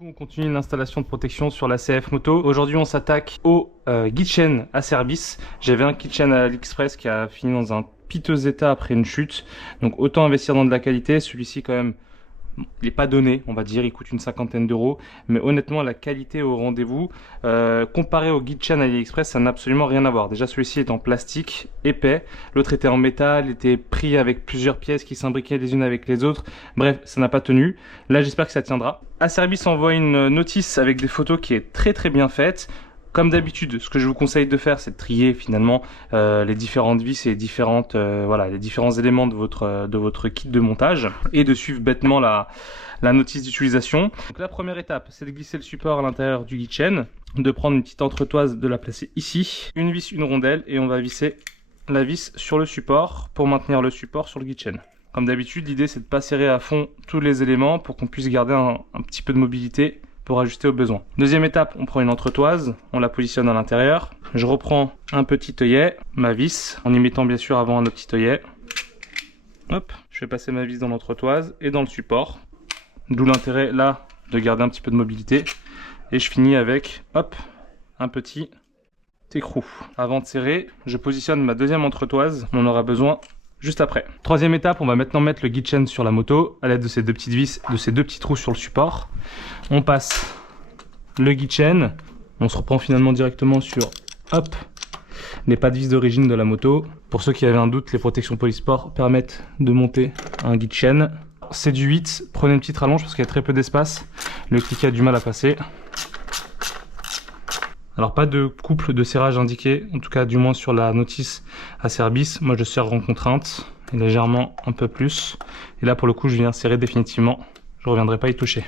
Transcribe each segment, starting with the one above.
coup, on continue l'installation de protection sur la CF Moto. Aujourd'hui, on s'attaque au keychain Acerbis. J'avais un keychain à AliExpress qui a fini dans un piteux état après une chute. Donc autant investir dans de la qualité. Celui-ci quand même, il n'est pas donné, on va dire, il coûte une cinquantaine d'euros. Mais honnêtement, la qualité au rendez-vous, comparé au keychain AliExpress, ça n'a absolument rien à voir. Déjà, celui-ci est en plastique épais. L'autre était en métal, était pris avec plusieurs pièces qui s'imbriquaient les unes avec les autres. Bref, ça n'a pas tenu. Là, j'espère que ça tiendra. Acerbis envoie une notice avec des photos qui est très bien faite. Comme d'habitude, ce que je vous conseille de faire, c'est de trier finalement les différentes vis et les différents éléments de votre kit de montage et de suivre bêtement la notice d'utilisation. Donc la première étape, c'est de glisser le support à l'intérieur du keychain, de prendre une petite entretoise, de la placer ici, une vis, une rondelle, et on va visser la vis sur le support pour maintenir le support sur le keychain. Comme d'habitude, l'idée c'est de pas serrer à fond tous les éléments pour qu'on puisse garder un petit peu de mobilité pour ajuster au besoin. Deuxième étape, on prend une entretoise, on la positionne à l'intérieur. Je reprends un petit œillet, ma vis, en y mettant bien sûr avant un autre petit œillet. Hop, je fais passer ma vis dans l'entretoise et dans le support. D'où l'intérêt là de garder un petit peu de mobilité. Et je finis avec, hop, un petit écrou. Avant de serrer, je positionne ma deuxième entretoise, on en aura besoin juste après. Troisième étape, on va maintenant mettre le keychain sur la moto à l'aide de ces deux petites vis, de ces deux petits trous sur le support. On passe le keychain, on se reprend finalement directement sur, hop, les pas de vis d'origine de la moto. Pour ceux qui avaient un doute, les protections Polysport permettent de monter un keychain. C'est du 8, prenez une petite rallonge parce qu'il y a très peu d'espace. Le cliquet a du mal à passer. Alors pas de couple de serrage indiqué, en tout cas du moins sur la notice Acerbis. Moi je serre en contrainte, et légèrement un peu plus. Et là pour le coup je viens serrer définitivement, je ne reviendrai pas y toucher.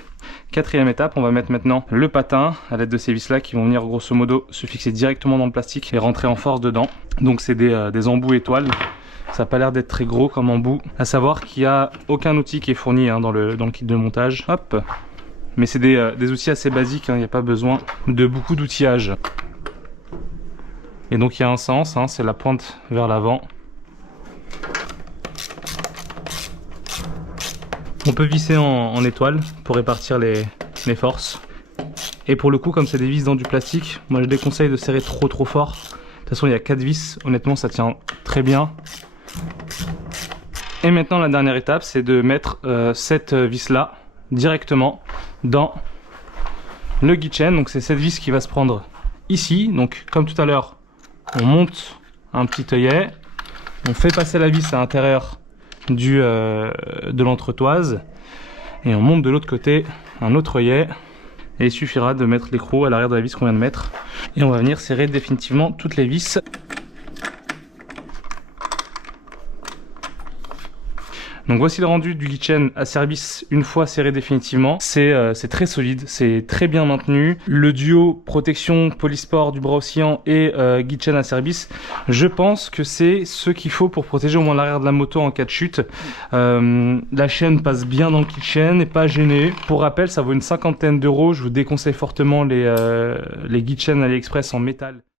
Quatrième étape, on va mettre maintenant le patin à l'aide de ces vis là qui vont venir grosso modo se fixer directement dans le plastique et rentrer en force dedans. Donc c'est des embouts étoiles. Ça n'a pas l'air d'être très gros comme embout. À savoir qu'il n'y a aucun outil qui est fourni dans le kit de montage. Hop. Mais c'est des outils assez basiques, il n'y a pas besoin de beaucoup d'outillage. Et donc il y a un sens, c'est la pointe vers l'avant. On peut visser en étoile pour répartir les forces. Et pour le coup, comme c'est des vis dans du plastique, moi je déconseille de serrer trop fort. De toute façon il y a 4 vis, honnêtement ça tient très bien. Et maintenant la dernière étape, c'est de mettre cette vis là directement dans le keychain. Donc c'est cette vis qui va se prendre ici. Donc comme tout à l'heure, on monte un petit œillet, on fait passer la vis à l'intérieur de l'entretoise et on monte de l'autre côté un autre œillet. Et il suffira de mettre l'écrou à l'arrière de la vis qu'on vient de mettre et on va venir serrer définitivement toutes les vis. Donc voici le rendu du keychain Acerbis une fois serré définitivement. C'est très solide, c'est très bien maintenu. Le duo protection Polysport du bras oscillant et keychain Acerbis, je pense que c'est ce qu'il faut pour protéger au moins l'arrière de la moto en cas de chute. La chaîne passe bien dans le keychain, n'est pas gênée. Pour rappel, ça vaut une cinquantaine d'euros. Je vous déconseille fortement les keychains AliExpress en métal.